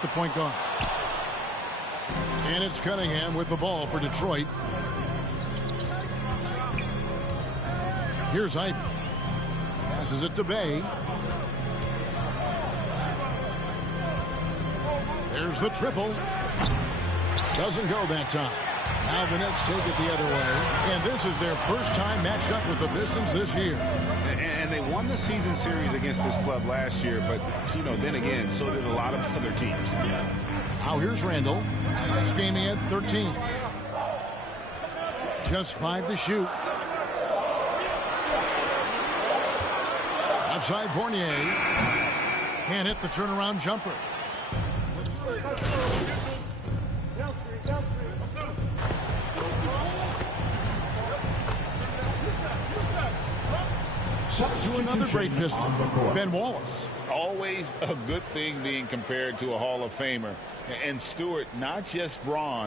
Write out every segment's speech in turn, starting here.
The point guard. And it's Cunningham with the ball for Detroit. Here's Ivy. Passes it to Bay. There's the triple. Doesn't go that time. Now the Knicks take it the other way. And this is their first time matched up with the Pistons this year. And they won the season series against this club last year, but, you know, then again, so did a lot of other teams. Now here's Randall. This game he had 13. Just 5 to shoot. Outside Fournier. Can't hit the turnaround jumper. To another great Piston, Ben Wallace. Always a good thing being compared to a Hall of Famer. And Stewart, not just Braun.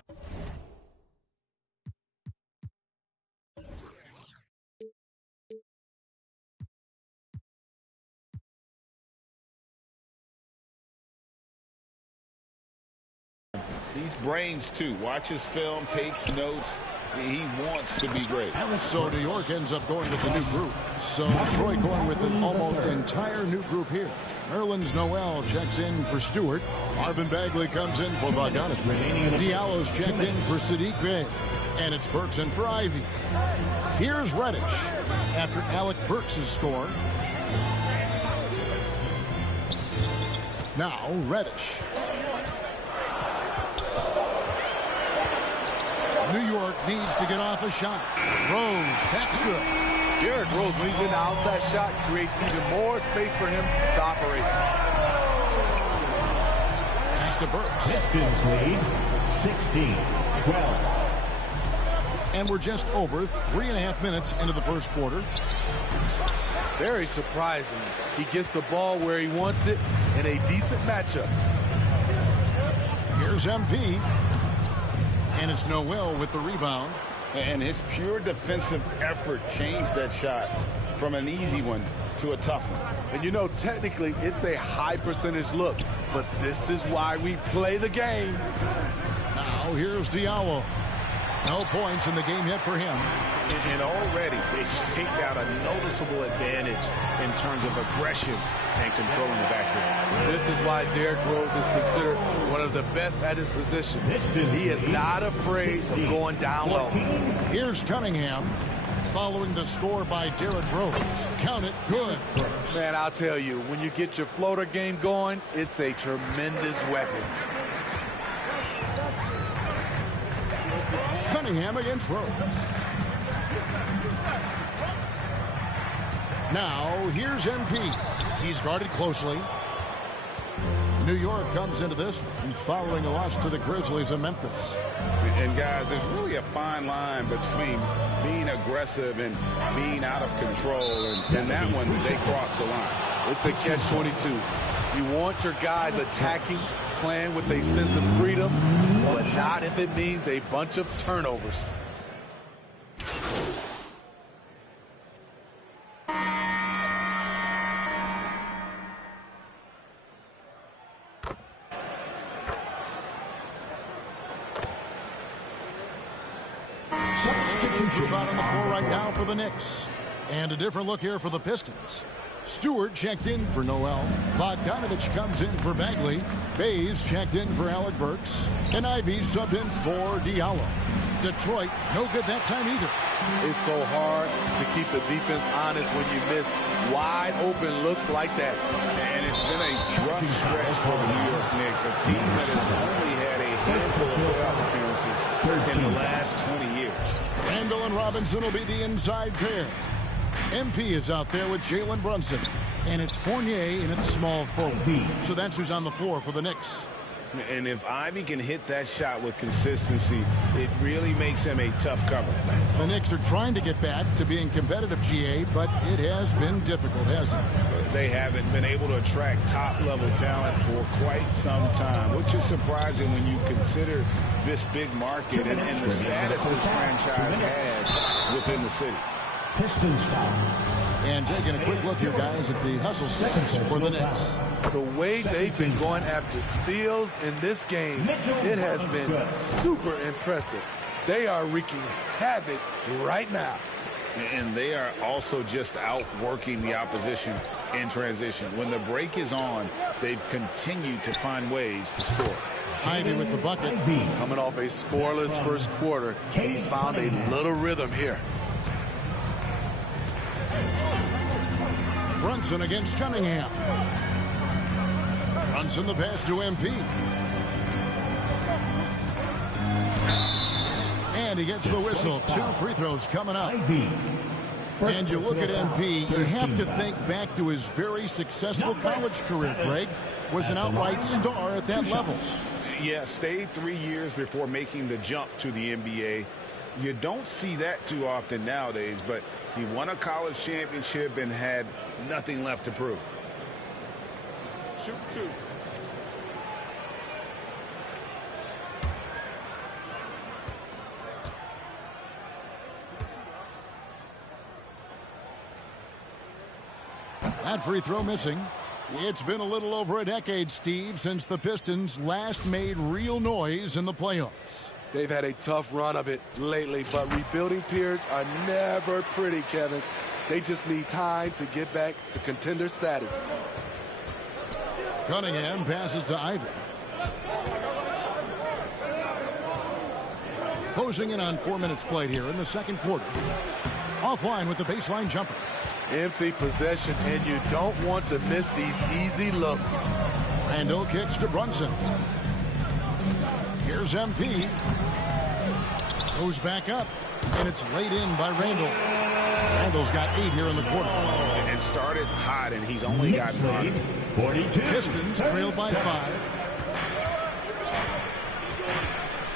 These brains, too. Watches film, takes notes. He wants to be great. So New York ends up going with a new group. So Detroit going with an almost entire new group here. Nerlens Noel checks in for Stewart. Marvin Bagley comes in for Bogdanovich. Diallo's checked in for Sadiq Bey. And it's Burks in for Ivy. Here's Reddish after Alec Burks' score. Now Reddish. New York needs to get off a shot. Rose, that's good. Derrick Rose, when he's in the outside shot, creates even more space for him to operate. Pass to Burks. Pistons lead 16-12. And we're just over 3.5 minutes into the first quarter. Very surprising. He gets the ball where he wants it in a decent matchup. Here's MP. And it's Noel with the rebound. And his pure defensive effort changed that shot from an easy one to a tough one. And you know, technically, it's a high percentage look. But this is why we play the game. Now here's Diallo. No points in the game yet for him. And already they've taken out a noticeable advantage in terms of aggression and controlling the backcourt. This is why Derrick Rose is considered one of the best at his position. He is not afraid of going down low. Here's Cunningham following the score by Derrick Rose. Count it good. Man, I'll tell you, when you get your floater game going, it's a tremendous weapon. Cunningham against Rose. Now, here's MP. He's guarded closely. New York comes into this following a loss to the Grizzlies of Memphis. And, guys, there's really a fine line between being aggressive and being out of control. And that one, they crossed the line. It's a catch-22. You want your guys attacking, playing with a sense of freedom, but not if it means a bunch of turnovers. Substitution out on the floor right now for the Knicks. And a different look here for the Pistons. Stewart checked in for Noel. Bogdanovich comes in for Bagley. Bays checked in for Alec Burks. And Ivy subbed in for Diallo. Detroit, no good that time either. It's so hard to keep the defense honest when you miss wide open looks like that. And it's been a rough stretch for the New York Knicks, a team that has only had a handful of playoff appearances in the last 20 years. Randall and Robinson will be the inside pair. MP is out there with Jalen Brunson. And it's Fournier and it's small forward. So that's who's on the floor for the Knicks. And if Ivy can hit that shot with consistency, it really makes him a tough cover. The Knicks are trying to get back to being competitive, GA, but it has been difficult, hasn't it? They haven't been able to attract top-level talent for quite some time, which is surprising when you consider this big market and the status this franchise has within the city. Pistons foul. And taking a quick look here, guys, at the hustle stats for the Knicks. The way they've been going after steals in this game, it has been super impressive. They are wreaking havoc right now. And they are also just outworking the opposition in transition. When the break is on, they've continued to find ways to score. Ivy with the bucket. Coming off a scoreless first quarter, he's found a little rhythm here. Brunson against Cunningham. Brunson the pass to MP. And he gets the whistle. 2 free throws coming up. And you look at MP, you have to think back to his very successful college career, Greg. Was an outright star at that level. Yeah, stayed 3 years before making the jump to the NBA. You don't see that too often nowadays, but he won a college championship and had nothing left to prove. Shoot 2. That free throw missing. It's been a little over a decade, Steve, since the Pistons last made real noise in the playoffs. They've had a tough run of it lately, but rebuilding periods are never pretty, Kevin. They just need time to get back to contender status. Cunningham passes to Ivy. Closing in on 4 minutes played here in the second quarter. Offline with the baseline jumper. Empty possession, and you don't want to miss these easy looks. Randall kicks to Brunson. Here's MP. Goes back up, and it's laid in by Randall. Randall's got 8 here in the quarter. And started hot, and he's only got 1. Pistons trailed by 5.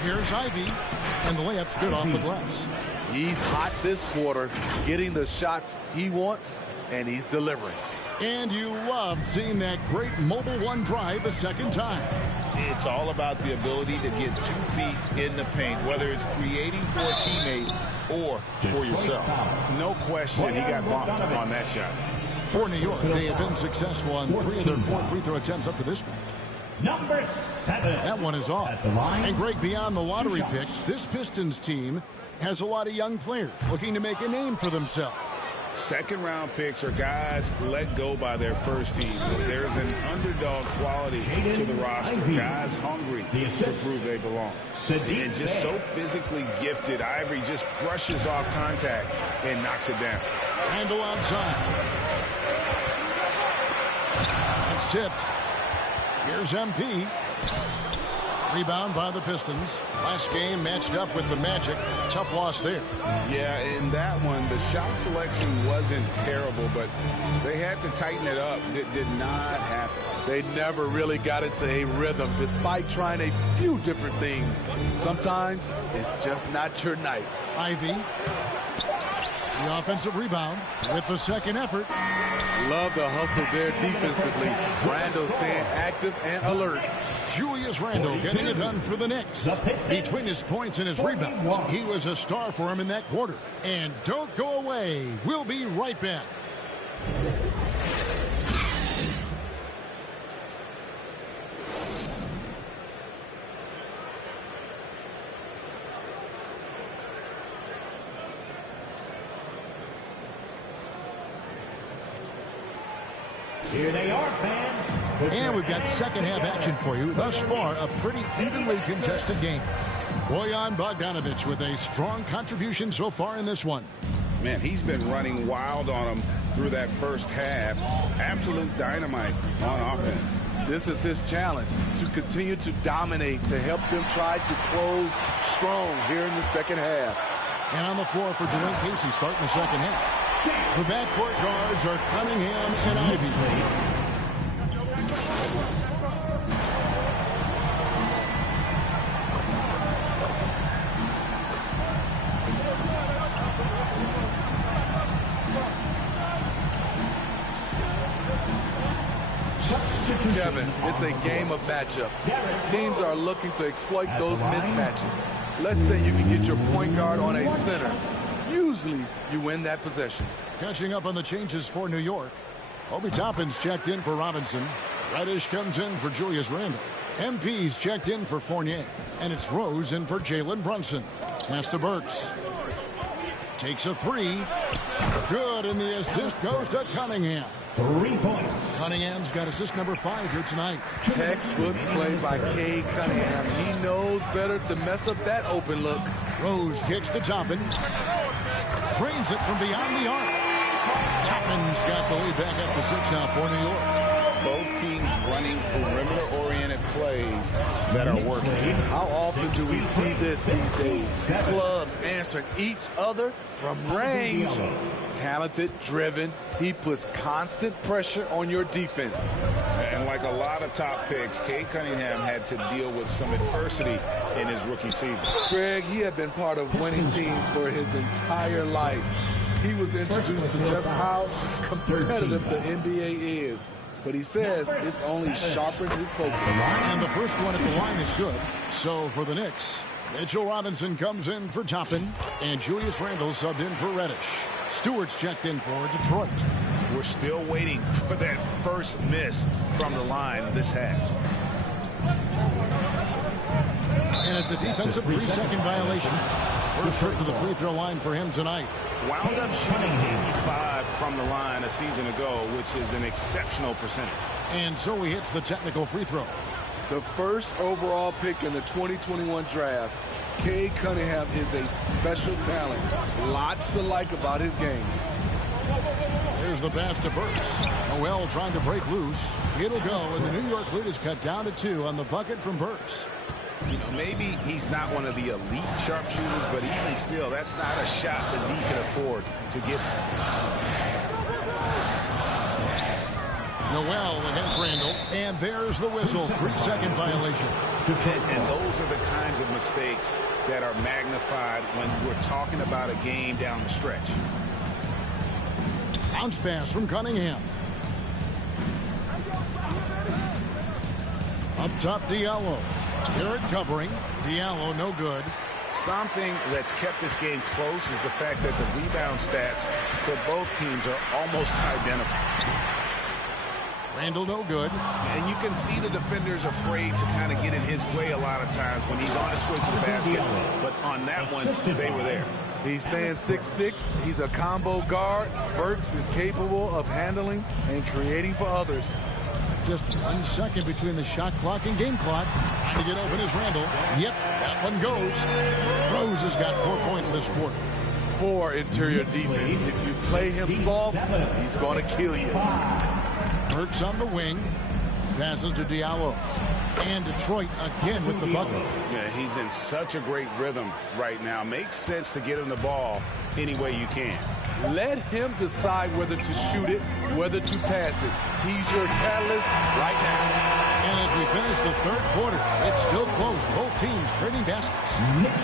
Here's Ivy, and the layup's good off the glass. He's hot this quarter, getting the shots he wants, and he's delivering. And you love seeing that great mobile one drive a second time. It's all about the ability to get 2 feet in the paint, whether it's creating for a teammate or for yourself. No question he got bumped on that shot. For New York, they have been successful on 3 of their 4 free throw attempts up to this point. Number 7. That one is off. And Greg, beyond the lottery picks, this Pistons team has a lot of young players looking to make a name for themselves. Second-round picks are guys let go by their first team. There's an underdog quality to the roster. Guys hungry to prove they belong. And just so physically gifted, Ivory just brushes off contact and knocks it down. Randall outside. It's tipped. Here's MP. Rebound by the Pistons. Last game matched up with the Magic. Tough loss there. Yeah, in that one, the shot selection wasn't terrible, but they had to tighten it up. It did not happen. They never really got into a rhythm, despite trying a few different things. Sometimes it's just not your night. Ivy. The offensive rebound with the second effort. Love the hustle there defensively. Randall staying active and alert. Julius Randle getting it done for the Knicks. Between his points and his rebounds, he was a star for him in that quarter. And don't go away. We'll be right back. Here they are, fans. And we've got second half action for you. Thus far, a pretty evenly contested game. Bojan Bogdanovic with a strong contribution so far in this one. Man, he's been running wild on him through that first half. Absolute dynamite on offense. This is his challenge, to continue to dominate, to help them try to close strong here in the second half. And on the floor for Dwayne Casey starting the second half. The backcourt guards are Cunningham and Ivy. Kevin, it's a game of matchups. Teams are looking to exploit those mismatches. Let's say you can get your point guard on a center. Usually, you win that possession. Catching up on the changes for New York. Obi Toppin's checked in for Robinson. Reddish comes in for Julius Randle. MP's checked in for Fournier. And it's Rose in for Jalen Brunson. Pass to Burks. Takes a three. Good, and the assist goes to Cunningham. 3 points. Cunningham's got assist number 5 here tonight. Textbook play by Cade Cunningham. He knows better to mess up that open look. Rose kicks to Toppin. Trains it from beyond the arc. Toppin's got the lead back up to 6 now for New York. Both teams running perimeter-oriented plays that are working. How often do we see this these days? Clubs answering each other from range. Talented, driven. He puts constant pressure on your defense. And like a lot of top picks, Cade Cunningham had to deal with some adversity in his rookie season. Greg, he had been part of winning teams for his entire life. He was introduced to just how competitive the NBA is. But he says it's only sharpened his focus. And the first one at the line is good. So for the Knicks, Mitchell Robinson comes in for Toppin, and Julius Randle subbed in for Reddish. Stewart's checked in for Detroit. We're still waiting for that first miss from the line this half. And it's a defensive 3-second violation. First trip to the free throw line for him tonight. Wound up shooting 85 from the line a season ago, which is an exceptional percentage. And so he hits the technical free throw. The first overall pick in the 2021 draft, Cade Cunningham is a special talent. Lots to like about his game. There's the pass to Burks. Noel trying to break loose. It'll go, and the New York lead is cut down to 2 on the bucket from Burks. You know, maybe he's not one of the elite sharpshooters, but even still, that's not a shot that he can afford to give. Noel against Randle, and there's the whistle. 3-second violation. And those are the kinds of mistakes that are magnified when we're talking about a game down the stretch. Bounce pass from Cunningham. Up top, Diallo. Garrett covering. Diallo no good. Something that's kept this game close is the fact that the rebound stats for both teams are almost identical. Randle no good. And you can see the defenders afraid to kind of get in his way a lot of times when he's on his way to the basket. But on that one, they were there. He stands 6'6". He's a combo guard. Burks is capable of handling and creating for others. Just 1 second between the shot clock and game clock. Trying to get open is Randle. Yep, that one goes. Rose has got 4 points this quarter. Poor interior defense. If you play him soft, he's going to kill you. Burks on the wing. Passes to Diallo. And Detroit again with the bucket. Yeah, he's in such a great rhythm right now. Makes sense to get him the ball any way you can. Let him decide whether to shoot it, whether to pass it. He's your catalyst right now. And as we finish the third quarter, it's still close. Both teams trading baskets.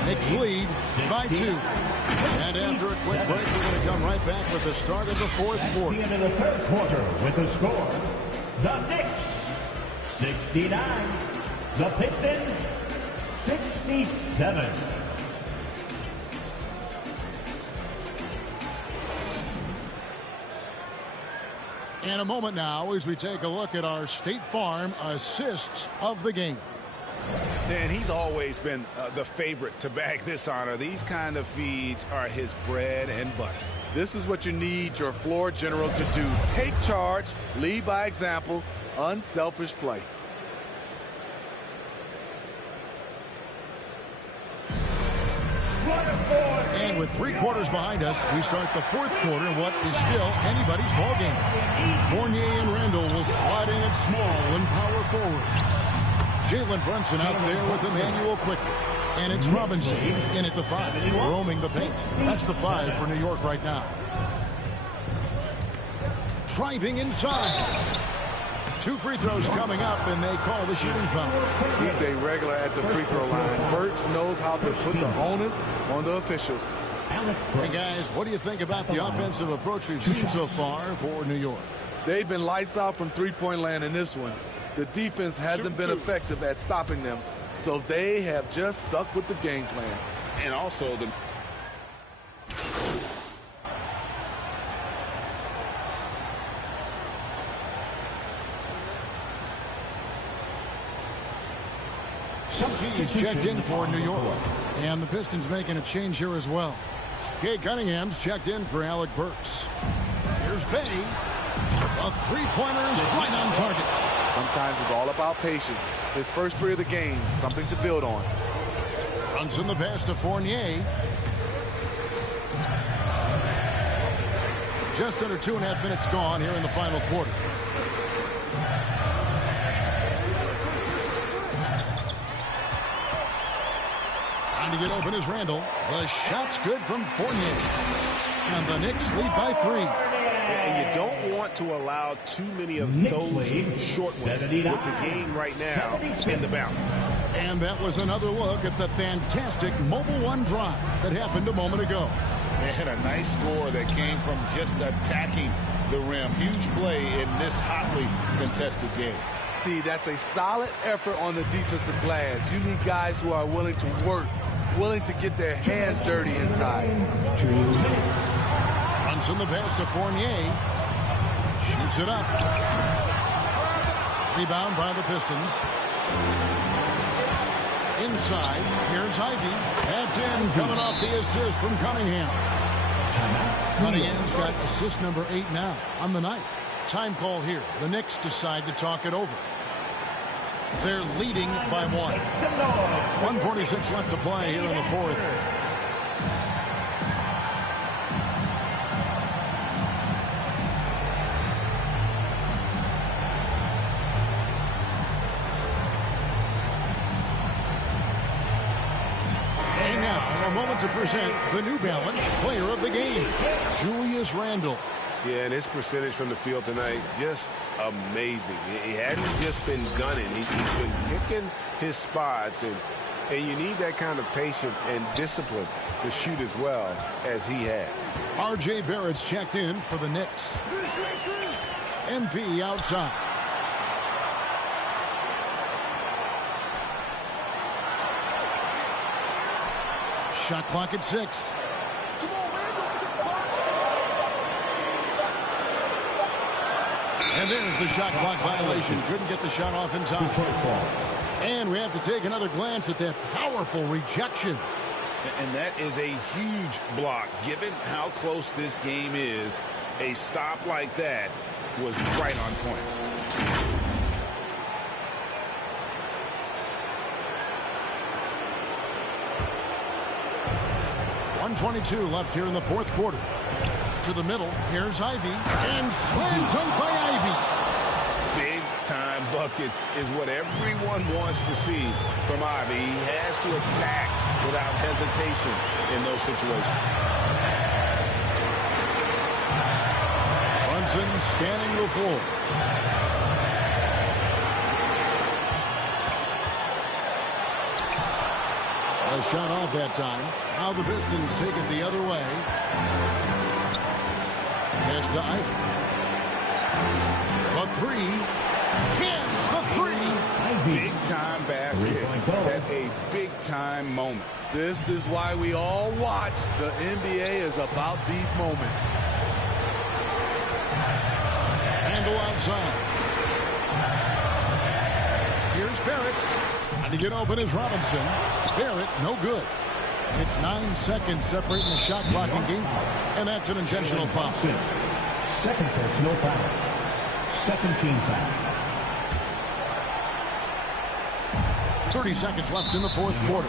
Knicks lead by 2. And after a quick break, we're going to come right back with the start of the fourth quarter. Into the third quarter with the score. The Knicks 69. The Pistons 67. In a moment now as we take a look at our State Farm assists of the game. And he's always been the favorite to bag this honor. These kind of feeds are his bread and butter. This is what you need your floor general to do. Take charge, lead by example, unselfish play. And with 3 quarters behind us, we start the fourth quarter in what is still anybody's ball game. Fournier and Randle will slide in at small and power forward. Jalen Brunson out there with Emmanuel quickly. And it's Robinson in at the 5, roaming the paint. That's the 5 for New York right now. Driving inside. 2 free throws coming up, and they call the shooting foul. He's a regular at the free throw line. Burks knows how to put the onus on the officials. Hey, guys, what do you think about the offensive approach we've seen so far for New York? They've been lights out from three-point land in this one. The defense hasn't been effective at stopping them, so they have just stuck with the game plan. And also He's checked in for New York. And the Pistons making a change here as well. Kay Cunningham's checked in for Alec Burks. Here's Bay. A three-pointer is right on target. Sometimes it's all about patience. His first three of the game, something to build on. Runs in the pass to Fournier. Just under 2.5 minutes gone here in the final quarter. Trying to get open is Randall. The shot's good from Fournier. And the Knicks lead by 3. And you don't want to allow too many of those short ones with the game right now in the balance. And that was another look at the fantastic Mobile One drive that happened a moment ago. And a nice score that came from just attacking the rim. Huge play in this hotly contested game. See, that's a solid effort on the defensive glass. You need guys who are willing to work, willing to get their hands dirty inside. Runs in the pass to Fournier. Shoots it up. Rebound by the Pistons. Inside, here's Ivy. That's in, coming off the assist from Cunningham. Cunningham's got assist number 8 now on the night. Time call here. The Knicks decide to talk it over. They're leading by 1. 1:46 left to play here in the fourth. And now, a moment to present the New Balance Player of the Game, Julius Randle. Yeah, and his percentage from the field tonight, just amazing. He hadn't just been gunning. He's been picking his spots, and you need that kind of patience and discipline to shoot as well as he had. R.J. Barrett's checked in for the Knicks. MP outside. Shot clock at 6. And there's the shot clock violation. Couldn't get the shot off in time. And we have to take another glance at that powerful rejection. And that is a huge block. Given how close this game is, a stop like that was right on point. .122 left here in the fourth quarter. To the middle, here's Ivy, and slam dunk by Ivy. Big-time buckets is what everyone wants to see from Ivy. He has to attack without hesitation in those situations. Brunson scanning the floor. A shot off that time. Now the Pistons take it the other way. Pass to Ivy. The 3. Hits the 3. Big-time basket at a big-time moment. This is why we all watch. The NBA is about these moments. Handle outside. Here's Barrett. Trying to get open is Robinson. Barrett, no good. It's 9 seconds separating the shot clock and game clock. And that's an intentional foul. Second personal foul. Second team foul. 30 seconds left in the fourth quarter.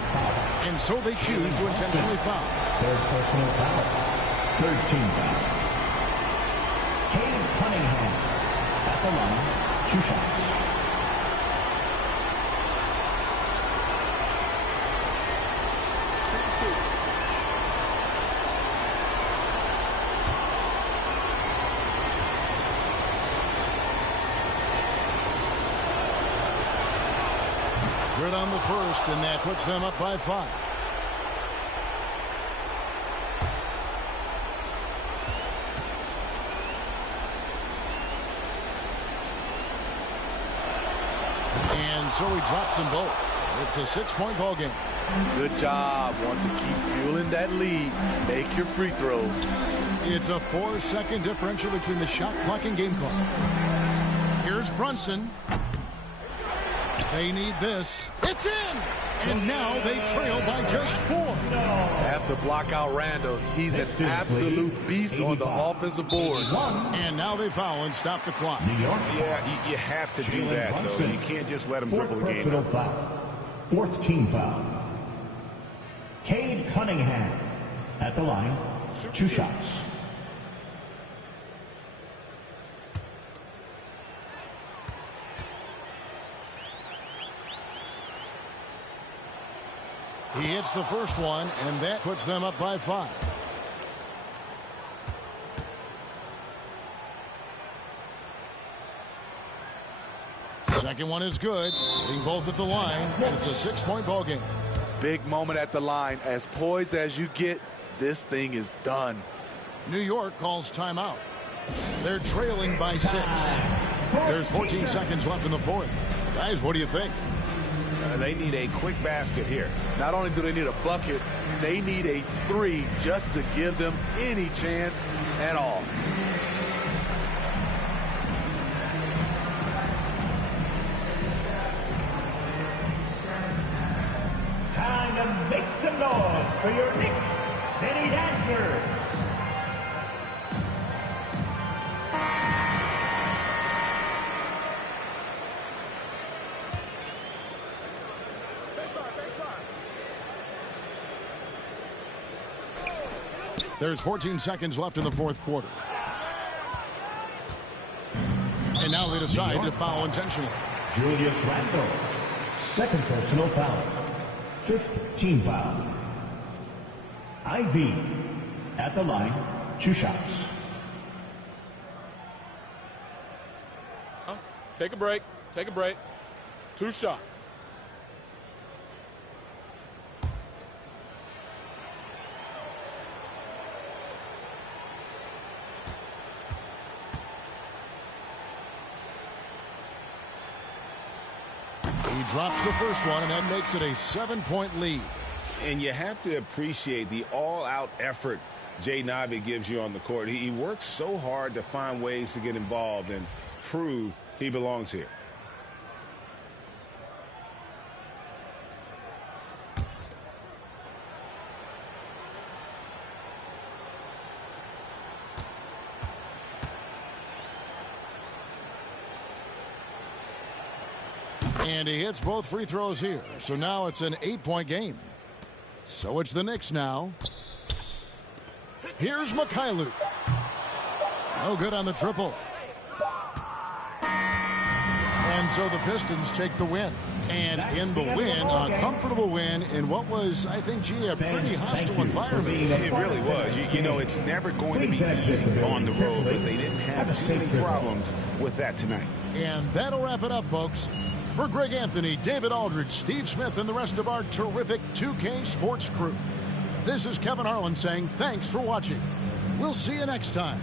And so they choose to intentionally foul. Third personal foul. Third team foul. Cade Cunningham at the line. 2 shots. Good on the first, and that puts them up by 5. And so he drops them both. It's a 6-point ball game. Good job. Want to keep fueling that lead. Make your free throws. It's a 4-second differential between the shot clock and game clock. Here's Brunson. They need this. It's in! And now they trail by just 4. Have to block out Randall. He's an absolute beast on the offensive boards. And now they foul and stop the clock. Yeah, you have to do that, though. You can't just let him dribble the game out. Foul. 4th team foul. Cade Cunningham at the line. 2 shots. He hits the first one, and that puts them up by 5. Second one is good. Hitting both at the line, and it's a 6-point ball game. Big moment at the line. As poised as you get, this thing is done. New York calls timeout. They're trailing by 6. There's 14 seconds left in the 4th. Guys, what do you think? They need a quick basket here. Not only do they need a bucket, they need a 3 just to give them any chance at all. Time to make some noise for your Knicks City Dancers. There's 14 seconds left in the 4th quarter. And now they decide to foul intentionally. Julius Randle. 2nd personal foul. 5th team foul. IV at the line. 2 shots. Take a break. Take a break. 2 shots. He drops the first one, and that makes it a 7-point lead. And you have to appreciate the all-out effort Jaden Ivey gives you on the court. He works so hard to find ways to get involved and prove he belongs here. And he hits both free throws here. So now it's an 8-point game. So it's the Knicks now. Here's Mikhailuk. No good on the triple. And so the Pistons take the win. And in the win, a comfortable win in what was, I think, gee, a pretty hostile environment. It really was. You know, it's never going to be easy on the road, but they didn't have too many problems with that tonight. And that'll wrap it up, folks. For Greg Anthony, David Aldridge, Steve Smith, and the rest of our terrific 2K Sports crew, this is Kevin Harlan saying thanks for watching. We'll see you next time.